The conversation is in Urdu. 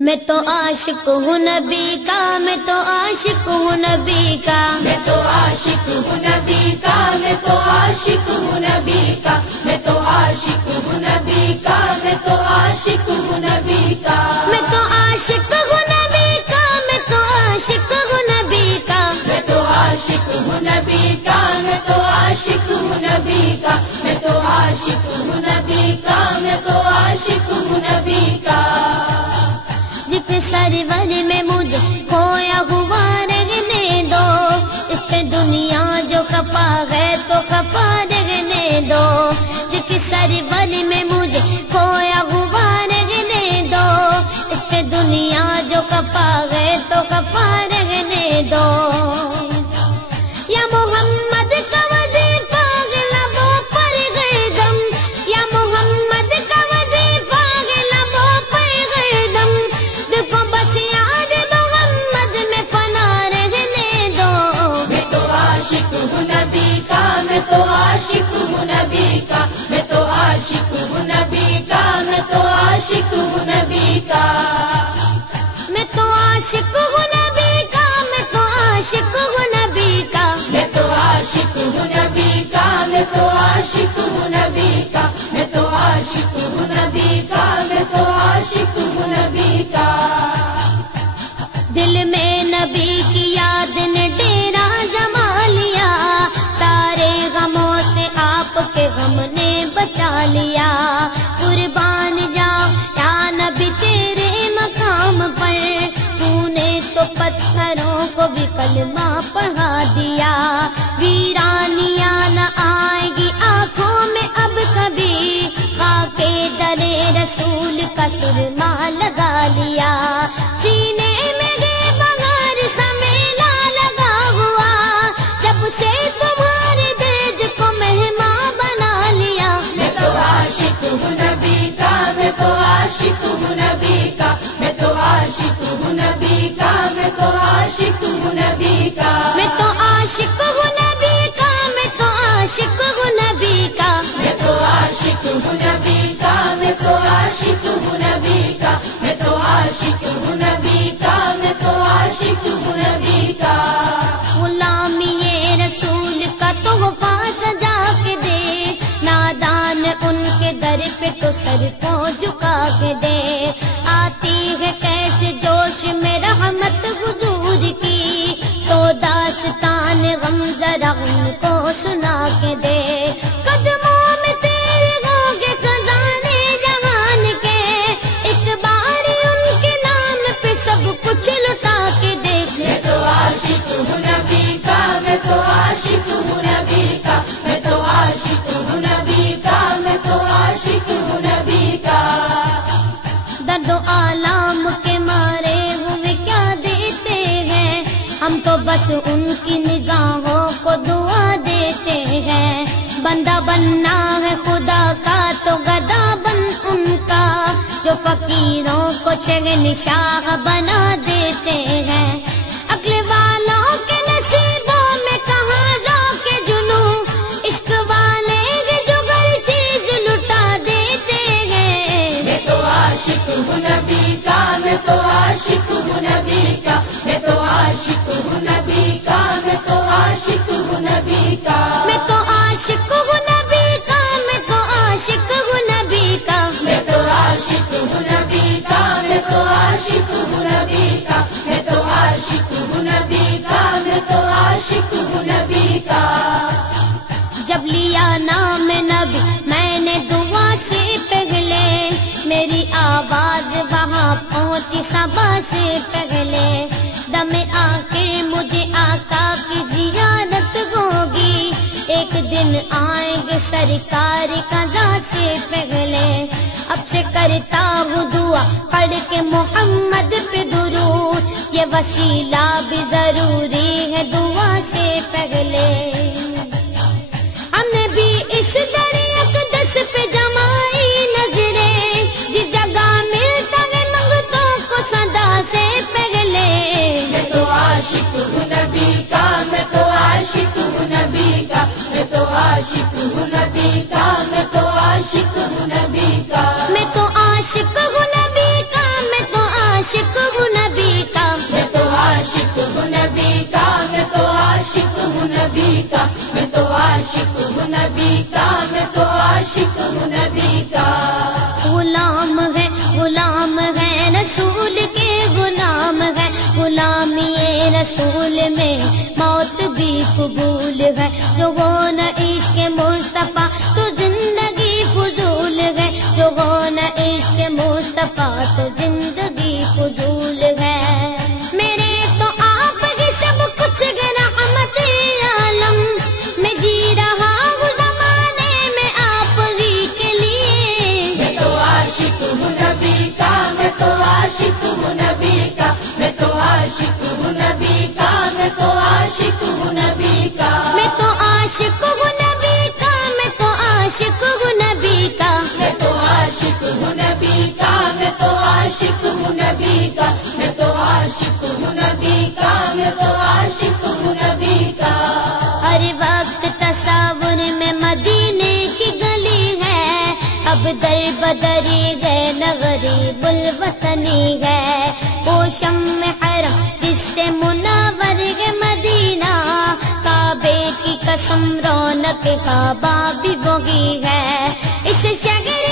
میں تو عاشق ہوں نبی کا، میں تو عاشق ہوں نبی کا، میں تو عاشق ہوں نبی کا، میں تو عاشق ہوں نبی کا، میں تو عاشق ہوں نبی کا، میں تو عاشق ہوں نبی کا، میں تو عاشق ہوں نبی کا، میں تو عاشق ہوں نبی کا، میں تو عاشق ہوں نبی کا، میں تو عاشق ہوں نبی کا، میں تو عاشق ہوں نبی کا، میں تو عاشق ہوں نبی کا، جتنے سرور میں مجھے کھویا ہوا رہنے دو، اس پہ دنیا جو کپا ہے تو کپا رہنے دو، جتنے سرور میں مجھے کھویا ہوا رہنے دو، اس پہ دنیا جو کپا ہے تو کپا رہنے دو، یا محمد کا وظیفہ لبوں پر گردم، یا محمد کا وظیفہ لبوں پر گردم، دل کو بس یاد محمد میں فنا رہنے دو، میں تو عاشق ہوں نبی کا، میں تو عاشق ہوں نبی کا، میں تو عاشق ہوں نبی کا، میں تو عاشق ہوں نبی کا، میں تو عاشق ہوں نبی کا، میں تو عاشق ہوں نبی کا، میں تو عاشق ہوں نبی کا، میں تو عاشق ہوں نبی کا، میں تو عاشق ہوں نبی کا، میں تو عاشق ہوں نبی کا، دل میں نبی کی یاد نے ڈیرا جما لیا، سارے غموں سے آپ کے غم نے بچا لیا، قربان جاؤ یا نبی تیرے مقام پر، تو نے تو پتھروں کو بھی کلمہ پڑھا دیا، ویرانیاں نہ آئے گی آنکھوں میں اب کبھی، خاک درِ رسول کا سرما لگا لیا، سینے میں سے تمہارے درد کو مہمان بنا لیا، میں تو عاشق ہوں نبی کا، میں تو عاشق ہوں نبی کا، میں تو عاشق ہوں نبی کا، میں تو عاشق ہوں نبی کا، میں تو عاشق ہوں نبی کا، میں تو عاشق ہوں نبی کا، میں تو عاشق ہوں نبی کا، میں تو عاشق ہوں نبی کا، میں تو عاشق ہوں نبی کا، میں تو عاشق ہوں نبی کا، غلامی رسول کا تحفہ سجا کے دے، نادان ان کے در پہ تو سر کو جھکا کے دے، آتی ہے کیسے جوش میں رحمت حضور کی، تو داستان غم ذرا ان کو سنا کے دے، قدموں میں تیرے ہوگے خزانے جہان کے، ایک بار ان کے نام پہ سب کچھ لٹا کے دیکھ، میں تو عاشق ہوں نبی کا، میں تو عاشق ہوں نبی کا، میں تو عاشق ہوں نبی کا، میں تو عاشق ہوں نبی کا، درد و آلام کے مارے ہوئے کیا دیتے ہیں، ہم تو بس ان کی نگاہوں کو دعا دیتے ہیں، بندہ بننا ہے خدا کا تو گدا بن ان کا، جو فقیروں کو شہنشاہ بنا دیتے ہیں، عقل والوں کے نصیبوں میں کہاں ذوق جنوں، عشق والے جو ہر چیز لٹا دیتے ہیں، میں تو عاشق ہوں نبی کا، میں تو عاشق ہوں نبی کا، میں تو عاشق ہوں نبی کا، میں تو عاشق ہوں نبی کا، میں تو عاشق ہوں نبی کا، میں تو عاشق ہوں نبی کا، میں تو عاشق ہوں نبی کا، میں تو عاشق ہوں نبی کا، میں تو عاشق ہوں نبی کا، میں تو عاشق ہوں نبی کا، جب لیا نام نبی میں نے دعا سے پہلے، میری آواز وہاں پہنچی صبا سے پہلے، دم آخر مجھے آقا کی زیارت ہوگی، ایک دن آئیں گے سرکار قضا سے پہلے، اب سے کرتا ہوں دعا پڑھ کے محمد پہ درود، یہ وسیلہ بھی ضروری ہے دعا سے پہلے، ہم نے بھی اس در اقدس پہ جمائی نظریں، جس جگہ ملتا ہے منگتوں کو صدا سے پہلے، میں تو عاشق ہوں نبی کا، میں تو عاشق ہوں نبی کا، میں تو عاشق ہوں نبی کا، میں تو عاشق ہوں نبی کا، میں تو عاشق ہوں نبی کا، میں تو عاشق عاشق ہوں نبی کا، میں تو عاشق ہوں نبی کا، میں تو عاشق ہوں نبی کا، میں تو عاشق ہوں نبی کا، میں تو عاشق ہوں نبی کا۔ غلام ہے رسول کے غلام ہے، غلامی رسول میں موت بھی قبول ہے، جو وہ نہ عشق مصطفیٰ تو زندگی فضول ہے، جو وہ نہ عشق مصطفیٰ تو زندگی فضول ہے۔ میرے تو آپ ہی سب کچھ گے رحمت عالم، میں جی رہا ہوں زمانے میں آپ ہی کے لیے۔ میں تو عاشق ہوں نبی کا، میں تو عاشق ہوں نبی کا، میں تو عاشق ہوں نبی کا، میں تو عاشق ہوں نبی کا۔ میں تو عاشق ہوں نبی کا، میں تو عاشق ہوں نبی کا، میں تو عاشق ہوں نبی کا، میں تو عاشق ہوں نبی کا، میں تو عاشق ہوں نبی کا، میں تو عاشق ہوں نبی کا۔ ہر وقت تصور میں مدینے کی گلی ہے، اب در بدری گئے نہ غریب الوطنی ہے، وہ شمع حرم جس سے منور ہے مدینہ، کعبے کی قسم رونق خواباں بھی وہی ہے، اس شہر